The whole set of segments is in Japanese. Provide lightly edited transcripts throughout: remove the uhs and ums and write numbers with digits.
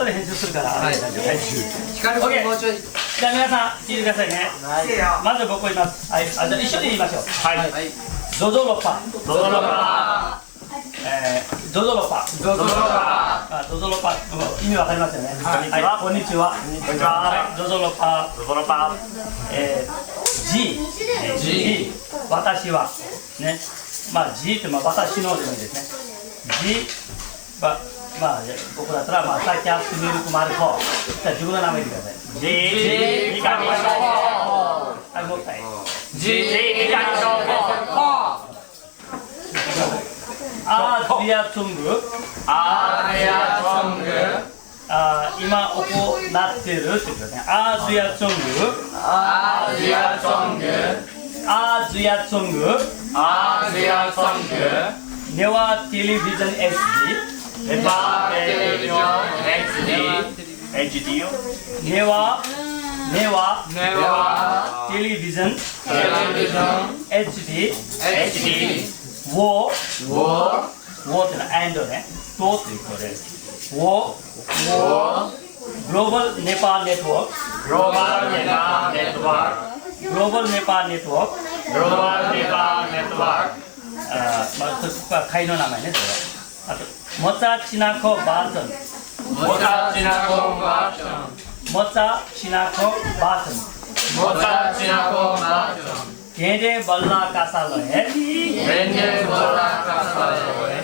後で編集するから。はい。光君もうちょい。じゃあ皆さん聞いてくださいね。まず僕言います。はい。じゃあ一緒に言いましょう。はい。ゾゾロパ。ゾゾロパ。ゾゾロパ。ゾゾロパ。ゾゾロパ。意味わかりますよね。はい。こんにちは。こんにちは。ゾゾロパ。ゾゾロパ。G。私はね。まあ G って私のでもいいですね。G はまあ僕だったらさっきアップミルクマルコ。じゃあ自分の名前言ってください。G 三上翔吾。はいもう一回。G 三上翔吾。アーリアソング。アーリアソング。今行ってるって言ってください。アーリアソング。アーリアソング。アーリアソング。アーリアソング。ネワテレビジョン HD。ネワテレビジョン HD。ネワテレビジョン HD。वोってのは and ね、とっていうことで、वोグローバルネパールネットワーク、グローバルネパールネットワーク、グローバルネパールネットワーク、グローバルネパールネットワーク、ここは会の名前ね、それは。あと、モツァチナコバートン、モツァチナコバートン、モツァチナコバートン、モツァチナコバートン。घेरे बल्ला कासा लोए घेरे बल्ला कासा लोए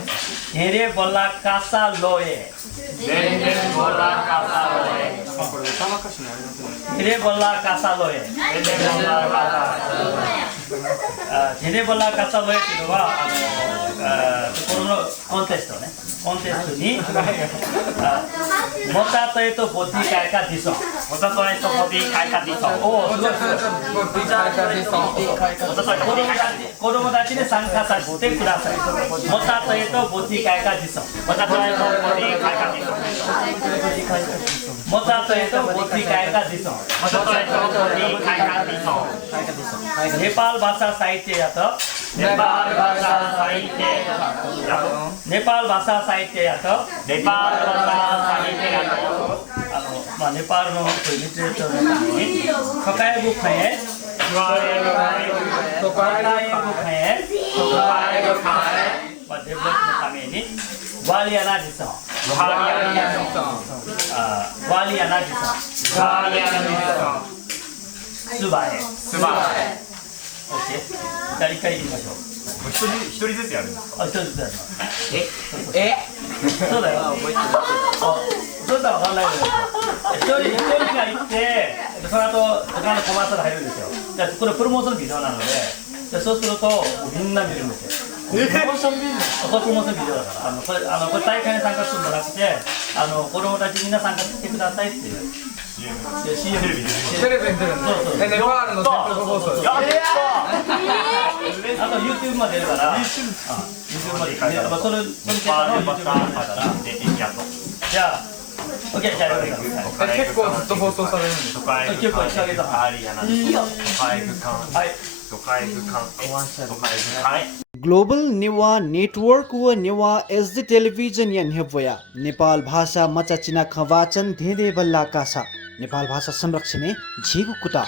घेरे बल्ला कासा लोए घेरे बल्ला कासा लोए घेरे बल्ला कासा लोए घेरे बल्ला कासा लोए っていうのはところのコンテストねコンテストにモタトエとボディカイカディソンモタトエとボディカイカディソンおおすごいすごい子供たちに参加させてくださいモタトエとボディカイカディソンモタトエとボディカイカディソンモタトエとボディカイカディソンモタトエとボディカイカディソンネパールभाषा साहित्य या तो नेपाल भाषा साहित्य नेपाल भाषा साहित्य या तो नेपाल भाषा साहित्य या तो नेपालのリテレーチャーの中にカカエブカエカカエブカエデベロップのためにワリアナジソンワリアナジソンワリアナジソンワリアナジソンスバエスバエオッケー。じゃあ一回言いましょう。一人ずつやるんですか？あ、一人ずつやります。そうだよ。そうだわかんないけど。一人が行って、その後他のコマーシャル入るんですよ。じゃあこれプロモーションビデオなので、じゃあそうするとみんな見るんですよ。プロモーションビデオ？そうプロモーションビデオだから。これ大会に参加するんじゃなくて、子供たちみんな参加してくださいっていう。CM テレビに出るんですネパールの全国放送やあと YouTube まで出るから YouTube まで書いてあるそれネパールの YouTube まで出るからじゃあ OK じゃあ結構ずっと放送されるんです結構1ヶ月半いいよग्लोबल नेवा नेटवर्क व नेवा एसडी टेलिभिजन यान हेबया नेपाल भाषा मचाचिना खवाचन धेदे बल्ला कासा नेपाल भाषा संरक्षणे झिगु कुटा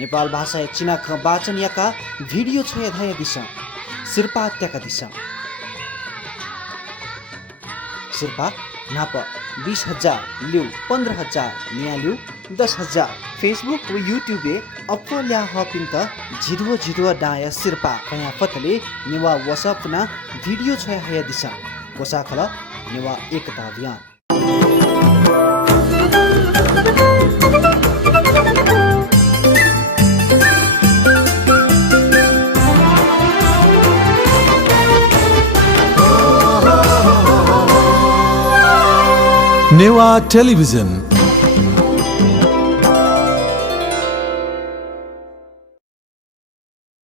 नेपाल भाषा चिना खवाचन याका भिडियो छय धाय दिशा सिरपा त्याका दिशा सिरपा नाप 20,000 लिउ 15,000 निया लिउ 10,000 फेसबुक व यूट्यूब अपल्या हपिन त झिडुवा डाय सिरपा कया फतले नेवा वसपना भिडियो छय हय दिशा कोसाखल नेवा एकता अभियान नेवा टेलिभिजन